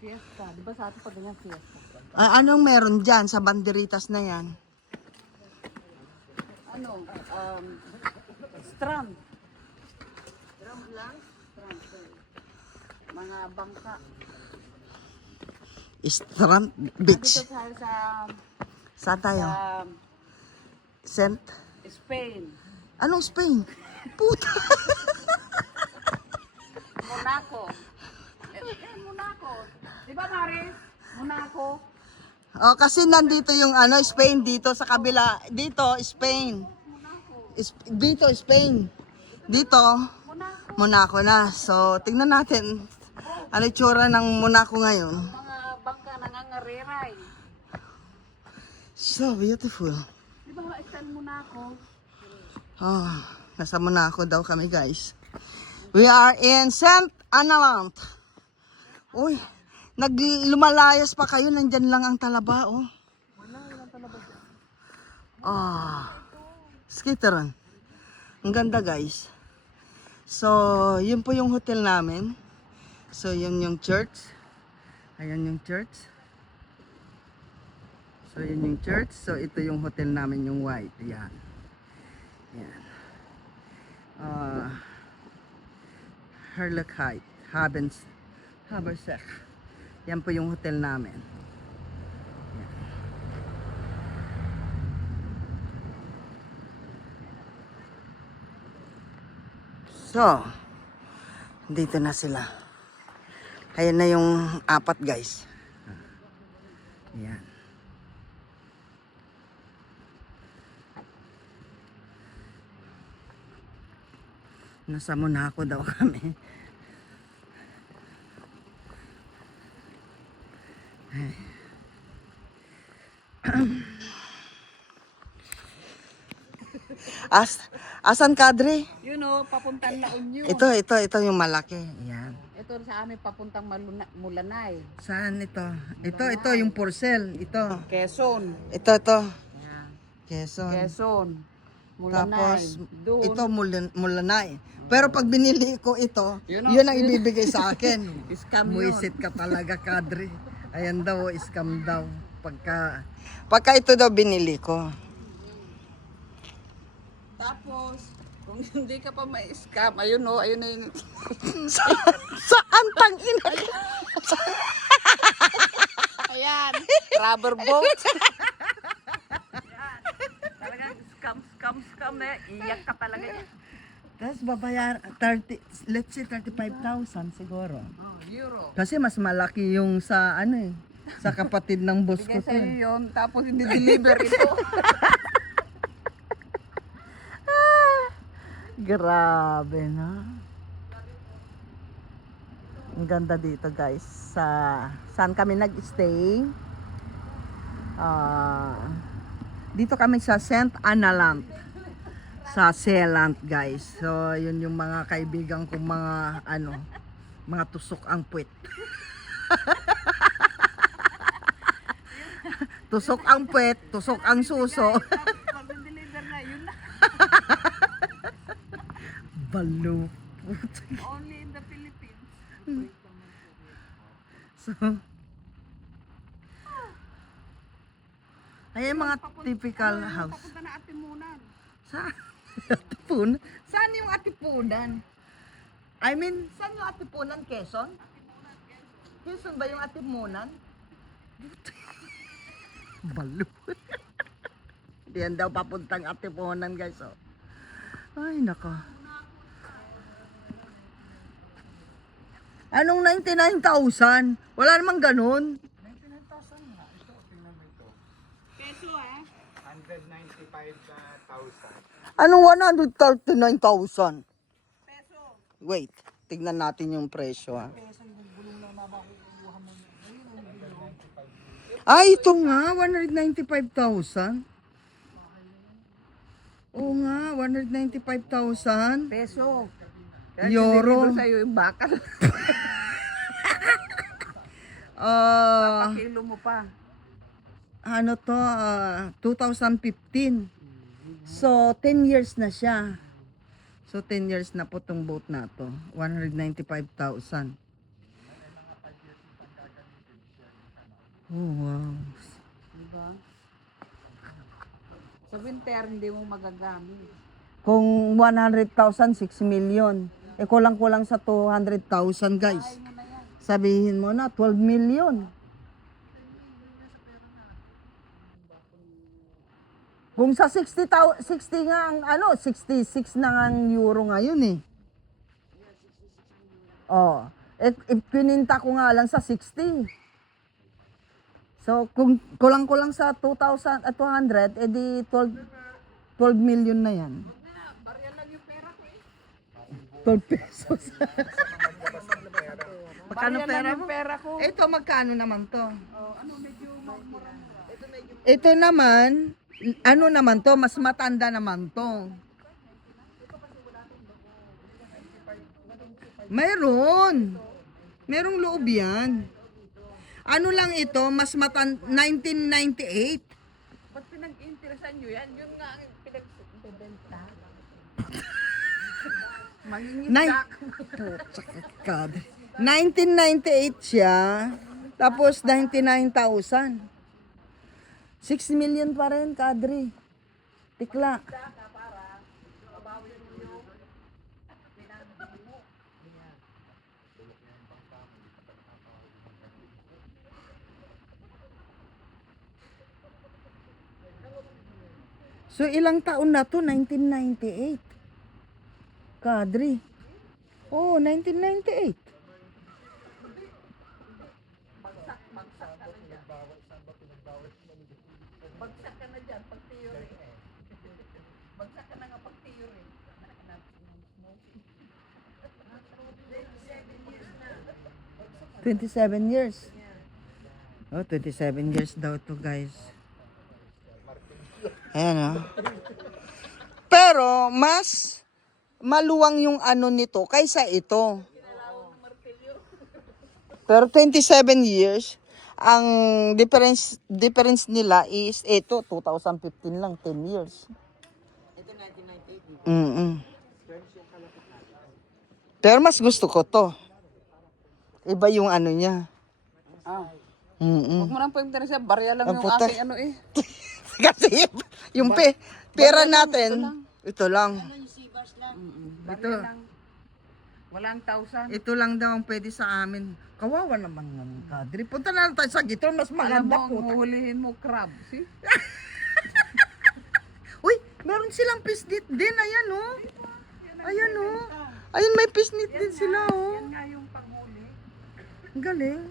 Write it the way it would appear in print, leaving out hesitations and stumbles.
Fiesta. Di ba sa atin pag ganyan fiesta? Anong meron dyan sa banderitas na yan? Ano? Strand. Strand lang? Strand. Mga bangka. Strand Beach. Dito tayo sa Saan tayo? Saint? Spain. Anong Spain? Puta! Monaco. Monaco. Di ba, Maris? Monaco. Oh, kasi nandito yung Spain dito sa kabila. Dito, Spain. Dito, Spain. Dito, Monaco na. So, tingnan natin ano itsura ng Monaco ngayon. Mga bangka nangangariray. So beautiful. Di ba style Monaco? Oh, nasa Monaco daw kami, guys. We are in Saint Anna. Uy, naglumalayas pa kayo, nandyan lang ang talaba, oh. Skiteron. Ang ganda, guys. So, yun po yung hotel namin. So, yun yung church. Ayan yung church. So, yun yung church. So, ito yung hotel namin, yung white. Ayan. Ayan. Herlichkeit, Habersech. Yan po yung hotel namin. Yan. So, dito na sila. Ayan na yung apat, guys. Yan. Nasa Monaco daw kami. Asan kadre? You know, papuntang La Union. Ito yung malaki. Yan. Ito sa amin papuntang Mulanay. Saan ito? Ito yung Porcel. Ito. Quezon. Ito. Yan. Quezon. Quezon. Mulanay. Tapos, Doon. ito Mulanay. Pero pag binili ko ito, You know, yun ang ibibigay sa akin. Scam yun. Muisit ka talaga, kadre. Ayan daw, scam daw. Pagka ito daw binili ko. Tapos, kung hindi ka pa ma-scam, ayun o, ayun na yung... Saan tang ina? Ayan, rubber boat. Ayan, talagang scam na, iyak ka talaga. Tapos babayar 30, let's say 35,000 siguro. Oh, euro. Kasi mas malaki yung sa sa kapatid ng boss ko Bigay to. sa'yo yun, tapos hindi deliver ito. Grabe na. Ang ganda dito, guys. Saan kami nag-stay? Dito kami sa Saint Anna Land. Sa Zeeland, guys. So, yun yung mga kaibigan kong mga tusok ang puwet. Tusok ang puwet, tusok ang suso. Pag deliver na, yun na. Balo. Only in the Philippines. So, ayan mga typical house. Papunta na Atimunan. Saan? Atipun? Saan yung Atipunan? I mean, saan yung Atipunan? Quezon? Quezon ba yung Atipunan? Balo. Diyan daw papuntang Atipunan, guys. Oh. Ay, nako. Anong 99,000? Wala namang ganun. 99,000 nga. Ito, tingnan mo ito. Peso 199,000. Anong 139,000? Peso. Wait, tignan natin yung presyo, ha. Ito nga, 195,000. Oo nga, 195,000. Peso. Euro. Deliver sa'yo yung bakal. Pakilo mo pa. Ano to, 2015. So, 10 years na siya. So, 10 years na po tong boat na to. 195,000. Oh, wow. Diba? Sa winter, hindi mo magagamit. Kung 100,000, 6 million. Eh, kulang-kulang sa 200,000, guys. Sabihin mo na, 12 million. Kung sa 60 nga ang 66 na nga ang euro ngayon eh. Oh, pininta ko nga lang sa 60. So, kung kulang-kulang sa 2,200, edi 12 million na yan. Barya lang yung pera ko 12 pesos. Magkano Barya lang pera yung mo? pera ko. Ito, magkano naman to? Medyo mura-mura. Ito naman, ano naman to, mas matanda naman to. Merong loob yan. Ano lang ito, mas 1998. Ba't pinag-interesan nyo yan? Yun nga ang pinag-benta. Mangingisda. God. 1998 siya, tapos 99,000. 6 million pa rin, Kadri. Tikla. So, ilang taon na to? 1998. Kadri. Oh, 1998. Bagsak ka na dyan, pag theory. Bagsak ka na nga pag theory. 27 years. Oh, 27 years daw to, guys. Ayan, oh. Pero, mas maluwang yung ano nito kaysa ito. Pero 27 years, ang difference nila is ito, 2015 lang, 10 years. Ito 1998. Mm. Pero mas gusto ko to. Iba yung ano niya. Ah. Mm. Huwag mo nang pa-interest yan. Barya lang Ang yung puta. aking ano eh. Kasi yung pera natin, ito lang. Barya lang. Walang 1,000. Ito lang daw ang pwede sa amin. Kawawa naman ng Kadri. Punta na lang tayo sa Gitron, mas Alam maganda mo, po. huhulihin mo crab. See? Uy, meron silang pisnit din. Ayan, oh. Ayan, oh. Ayun, may pisnit din sila, oh. Yan nga yung panghuli. Ang galing.